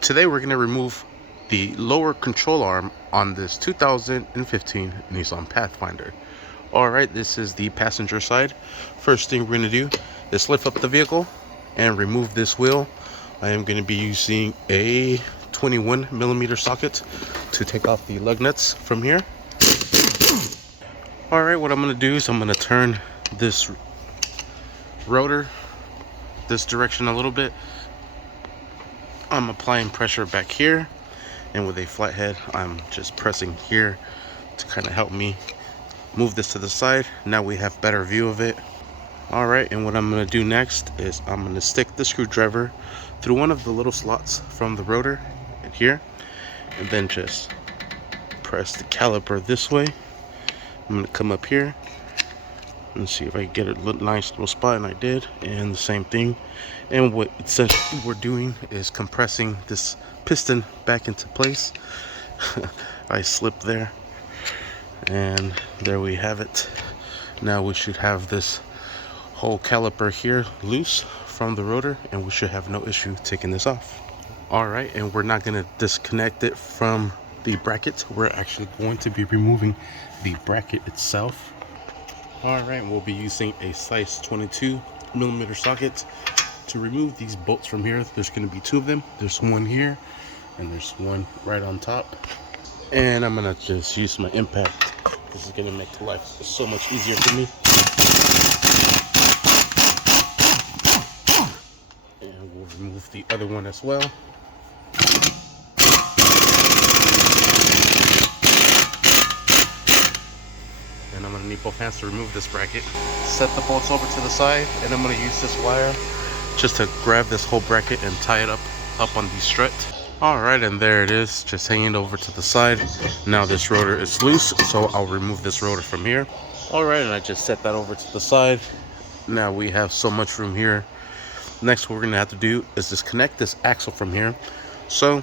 Today we're going to remove the lower control arm on this 2015 Nissan Pathfinder. Alright, this is the passenger side. First thing we're going to do is lift up the vehicle and remove this wheel. I am going to be using a 21mm socket to take off the lug nuts from here. Alright, what I'm going to do is I'm going to turn this rotor this direction a little bit. I'm applying pressure back here, and with a flathead I'm just pressing here to kind of help me move this to the side. Now we have better view of it. Alright, and what I'm going to do next is I'm going to stick the screwdriver through one of the little slots from the rotor in here, and then just press the caliper this way. I'm going to come up here and see if I can get a nice little spot, and I did. And the same thing. And what essentially we're doing is compressing this piston back into place. I slipped there, and there we have it. Now we should have this whole caliper here loose from the rotor, and we should have no issue taking this off. Alright, and we're not going to disconnect it from the bracket. We're actually going to be removing the bracket itself. Alright, we'll be using a size 22mm socket to remove these bolts from here. There's going to be two of them. There's one here and there's one right on top. And I'm going to just use my impact. This is going to make life so much easier for me. And we'll remove the other one as well. And I'm going to need both hands to remove this bracket. Set the bolts over to the side, and I'm going to use this wire just to grab this whole bracket and tie it up on the strut. Alright, and there it is, just hanging over to the side. Now this rotor is loose, so I'll remove this rotor from here. Alright, and I just set that over to the side. Now we have so much room here. Next, what we're going to have to do is disconnect this axle from here. So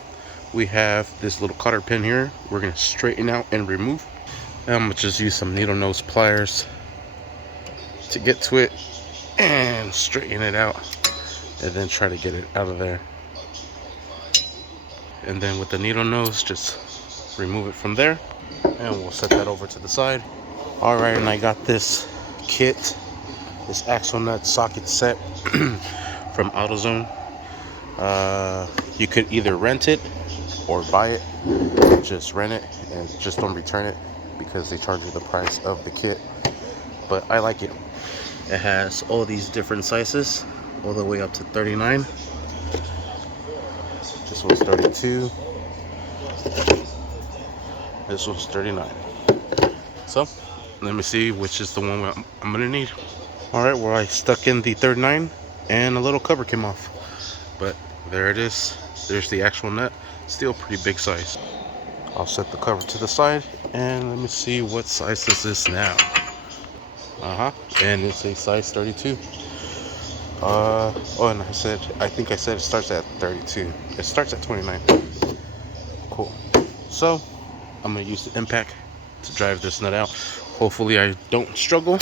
we have this little cotter pin here. We're going to straighten out and remove. And I'm going to just use some needle nose pliers to get to it and straighten it out, and then try to get it out of there. And then with the needle nose, just remove it from there, and we'll set that over to the side. Alright, and I got this kit, this axle nut socket set from AutoZone. You could either rent it or buy it. Just rent it and just don't return it, because they charge you the price of the kit. But I like it. It has all these different sizes, all the way up to 39. This one's 32. This one's 39. So let me see which is the one I'm gonna need. Alright, well, I stuck in the 39 and a little cover came off, but there it is. There's the actual nut. Still pretty big size. I'll set the cover to the side, and let me see what size this is now. And it's a size 32. Oh, and I think I said it starts at 32. It starts at 29. Cool. So I'm gonna use the impact to drive this nut out. Hopefully I don't struggle.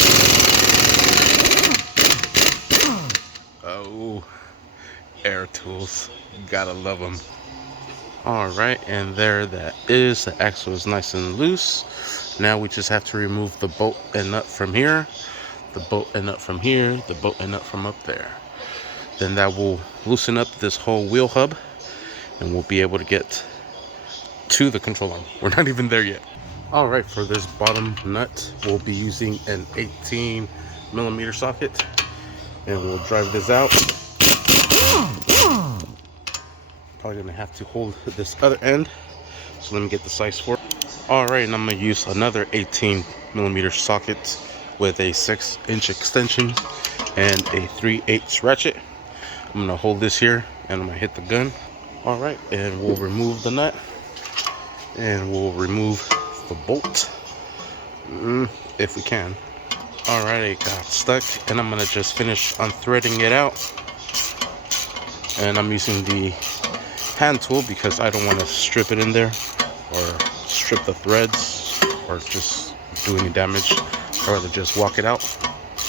Oh, air tools, gotta love them. Alright, and there that is. The axle is nice and loose. Now we just have to remove the bolt and nut from here, the bolt and nut from here, the bolt and nut from up there. Then that will loosen up this whole wheel hub, and we'll be able to get to the control arm. We're not even there yet. Alright, for this bottom nut, we'll be using an 18mm socket, and we'll drive this out. Probably gonna have to hold this other end, so let me get the size for it. Alright, and I'm gonna use another 18mm socket with a 6-inch extension and a 3/8 ratchet. I'm gonna hold this here and I'm gonna hit the gun. Alright, and we'll remove the nut, and we'll remove the bolt if we can. Alright, it got stuck, and I'm gonna just finish unthreading it out. And I'm using the hand tool because I don't want to strip it in there or strip the threads or just do any damage. I'd rather just walk it out,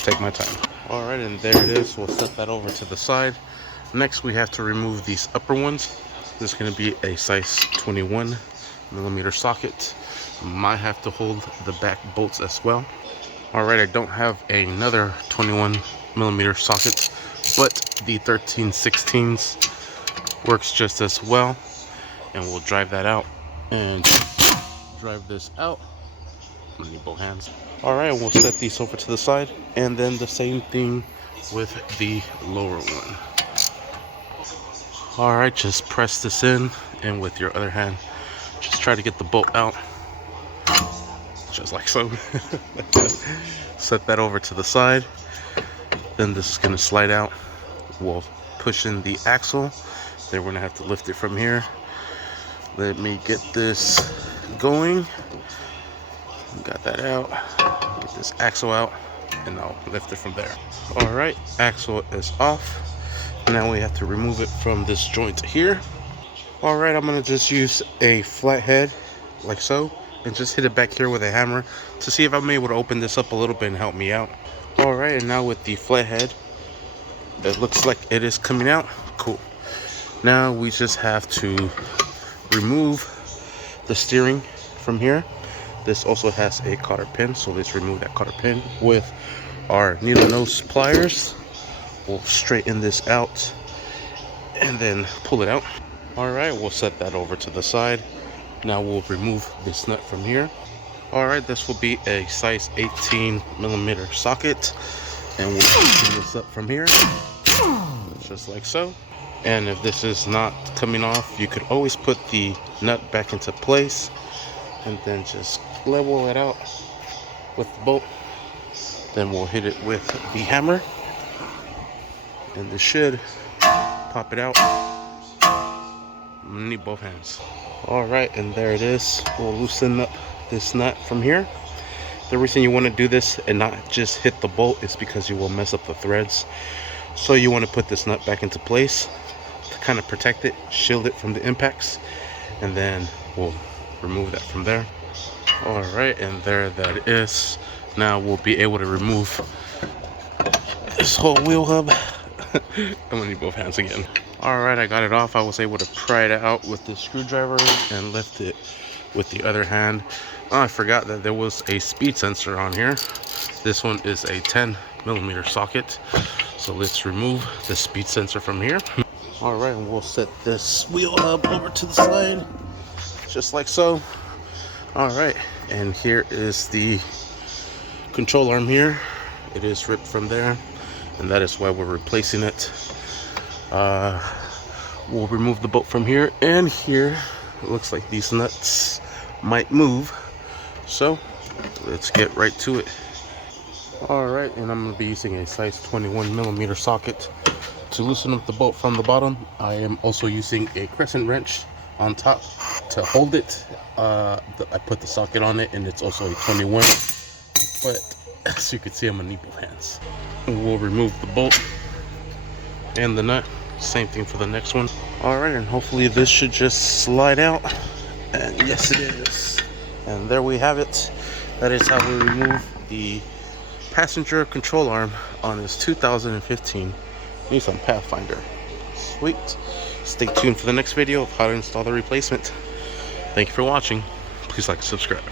take my time. Alright, and there it is. We'll set that over to the side. Next we have to remove these upper ones. This is going to be a size 21 millimeter socket. Might have to hold the back bolts as well. Alright, I don't have another 21 millimeter socket, but the 13/16s works just as well, and we'll drive that out and drive this out. I'm gonna need both hands. Alright, we'll set these over to the side, and then the same thing with the lower one. Alright, just press this in, and with your other hand just try to get the bolt out, just like so. Set that over to the side. Then this is going to slide out. We'll push in the axle. Then we're going to have to lift it from here. Let me get this going. Got that out. Get this axle out, and I'll lift it from there. Alright, axle is off. Now we have to remove it from this joint here. Alright, I'm going to just use a flathead like so, and just hit it back here with a hammer to see if I'm able to open this up a little bit and help me out. Alright, and now with the flathead, it looks like it is coming out. Cool. Now we just have to remove the steering from here. This also has a cotter pin, so let's remove that cotter pin with our needle nose pliers. We'll straighten this out and then pull it out. Alright, we'll set that over to the side. Now we'll remove this nut from here. Alright, this will be a size 18 millimeter socket, and we'll loosen this up from here, just like so. And if this is not coming off, you could always put the nut back into place and then just level it out with the bolt. Then we'll hit it with the hammer, and this should pop it out. I'm gonna need both hands. Alright, and there it is. We'll loosen up this nut from here. The reason you want to do this and not just hit the bolt is because you will mess up the threads. So you want to put this nut back into place to kind of protect it, shield it from the impacts, and then we'll remove that from there. Alright, and there that is. Now we'll be able to remove this whole wheel hub. I'm gonna need both hands again. Alright, I got it off. I was able to pry it out with the screwdriver and lift it with the other hand. Oh, I forgot that there was a speed sensor on here. This one is a 10 millimeter socket. So let's remove the speed sensor from here. Alright, and we'll set this wheel hub over to the side, just like so. Alright, and here is the control arm here. It is ripped from there, and that is why we're replacing it. We'll remove the bolt from here and here. It looks like these nuts might move, so let's get right to it. Alright, and I'm going to be using a size 21 millimeter socket to loosen up the bolt from the bottom. I am also using a crescent wrench on top to hold it. I put the socket on it, and it's also a 21, but as you can see, I'm going to need both hands. We'll remove the bolt and the nut. Same thing for the next one. Alright, and hopefully this should just slide out. And yes, it is. And there we have it. That is how we remove the passenger control arm on this 2015 Nissan Pathfinder. Sweet. Stay tuned for the next video of how to install the replacement. Thank you for watching. Please like and subscribe.